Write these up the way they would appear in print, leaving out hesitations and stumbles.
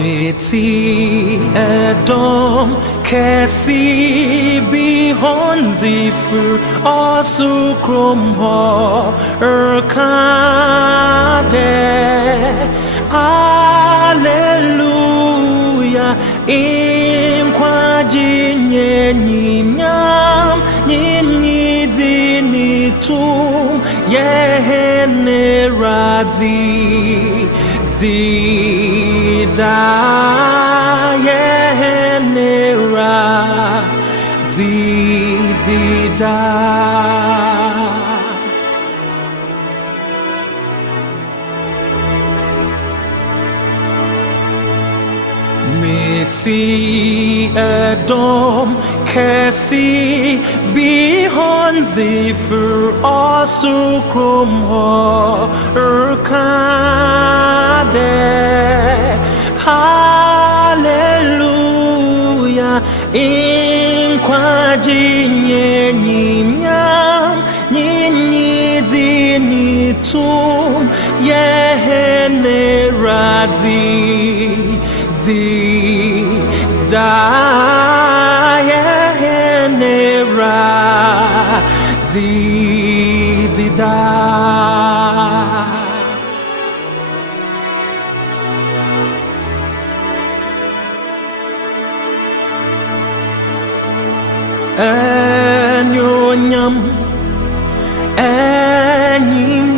Meti Edom Kesi Bihonzifu Osukromho Erkade Alleluia Inkwaji ENYIMNYAM Nyinidinitum Yehene Radzi Dida Yehenera Dida Meti Edom Kesi Bihonzifu Osukromho Erkade Hallelujah Inkwaji ENYIMNYAM Nyinidinitum Yehene Radzi Dida Yehene Dida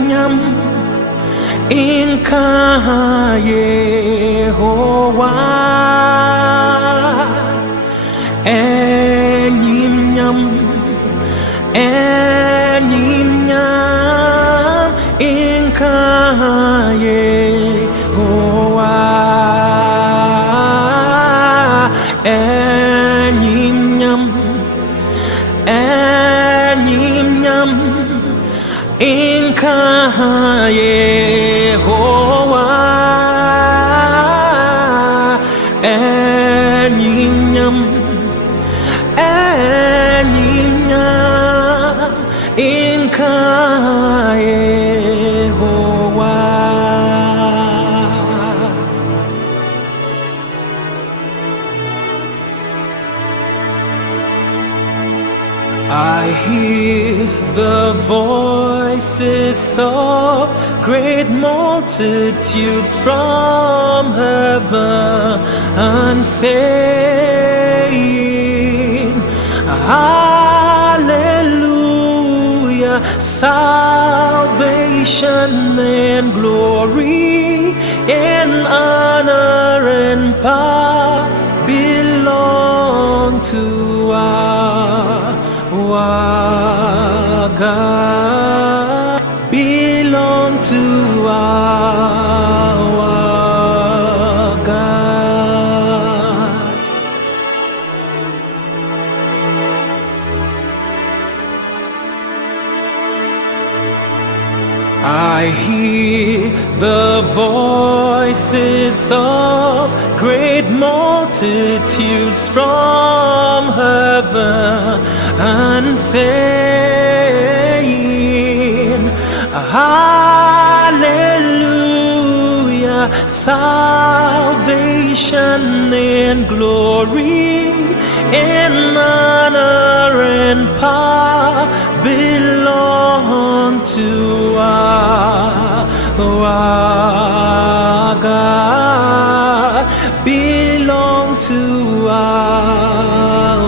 ENYIMNYAM Inka Yehowa ENYIMNYAM Inka Yehowa ENYIMNYAM Inka Yehowa ENYIMNYAM Inka Yehowa. I hear the voices of great multitudes from heaven saying, Hallelujah, salvation and glory and honor and power belong to our God, belong to our God. I hear the voices of great multitudes from heaven saying, Hallelujah, salvation and glory and honor and power belong to our God, belong to our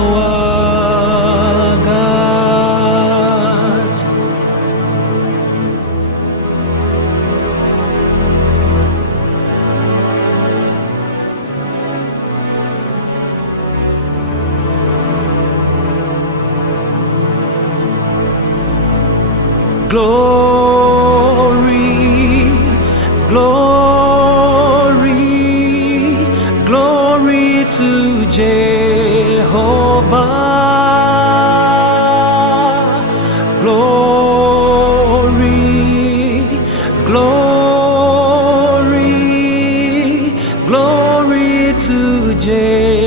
God. Glory, glory, glory to Jehovah. Glory, glory, glory to Jehovah.